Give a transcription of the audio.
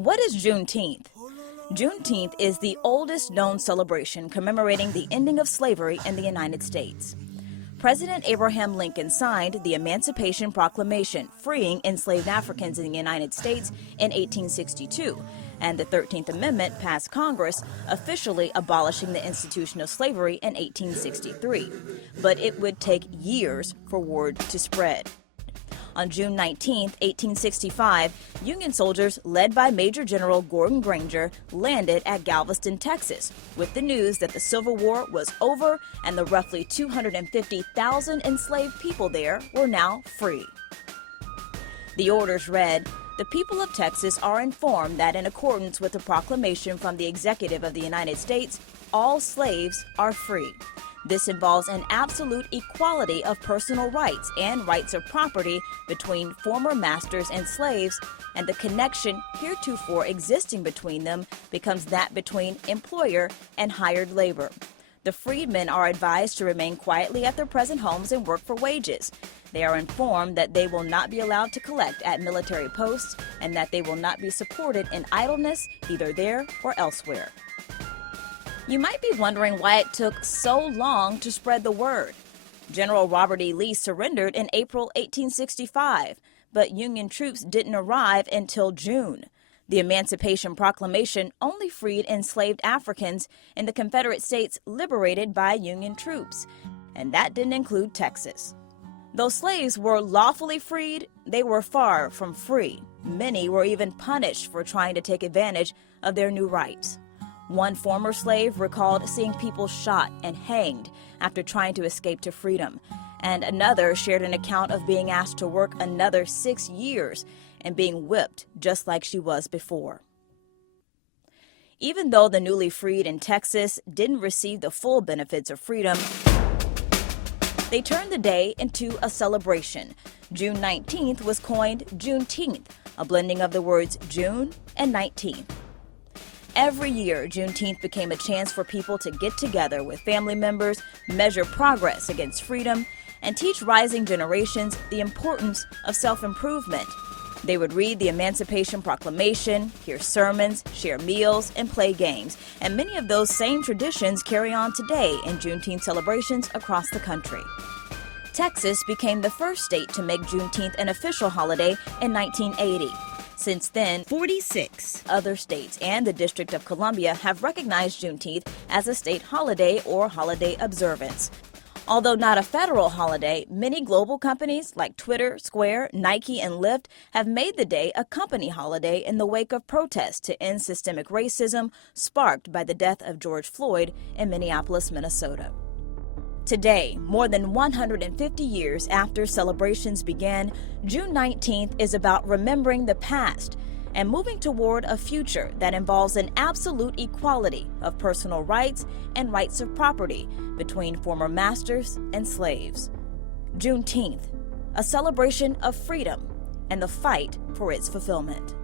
What is Juneteenth? Juneteenth is the oldest known celebration commemorating the ending of slavery in the United States. President Abraham Lincoln signed the Emancipation Proclamation, freeing enslaved Africans in the United States in 1862, and the 13th Amendment passed Congress, officially abolishing the institution of slavery in 1863. But it would take years for word to spread. On June 19, 1865, Union soldiers led by Major General Gordon Granger landed at Galveston, Texas, with the news that the Civil War was over and the roughly 250,000 enslaved people there were now free. The orders read, "The people of Texas are informed that in accordance with the proclamation from the Executive of the United States, all slaves are free. This involves an absolute equality of personal rights and rights of property between former masters and slaves, and the connection heretofore existing between them becomes that between employer and hired labor. The freedmen are advised to remain quietly at their present homes and work for wages. They are informed that they will not be allowed to collect at military posts and that they will not be supported in idleness either there or elsewhere." You might be wondering why it took so long to spread the word. General Robert E. Lee surrendered in April 1865, but Union troops didn't arrive until June. The Emancipation Proclamation only freed enslaved Africans in the Confederate States liberated by Union troops, and that didn't include Texas. Though slaves were lawfully freed, they were far from free. Many were even punished for trying to take advantage of their new rights. One former slave recalled seeing people shot and hanged after trying to escape to freedom, and another shared an account of being asked to work another 6 years and being whipped just like she was before. Even though the newly freed in Texas didn't receive the full benefits of freedom, they turned the day into a celebration. June 19th was coined Juneteenth, a blending of the words June and 19th. Every year, Juneteenth became a chance for people to get together with family members, measure progress against freedom, and teach rising generations the importance of self-improvement. They would read the Emancipation Proclamation, hear sermons, share meals, and play games. And many of those same traditions carry on today in Juneteenth celebrations across the country. Texas became the first state to make Juneteenth an official holiday in 1980. Since then, 46 other states and the District of Columbia have recognized Juneteenth as a state holiday or holiday observance. Although not a federal holiday, many global companies like Twitter, Square, Nike, and Lyft have made the day a company holiday in the wake of protests to end systemic racism sparked by the death of George Floyd in Minneapolis, Minnesota. Today, more than 150 years after celebrations began, June 19th is about remembering the past and moving toward a future that involves an absolute equality of personal rights and rights of property between former masters and slaves. Juneteenth, a celebration of freedom and the fight for its fulfillment.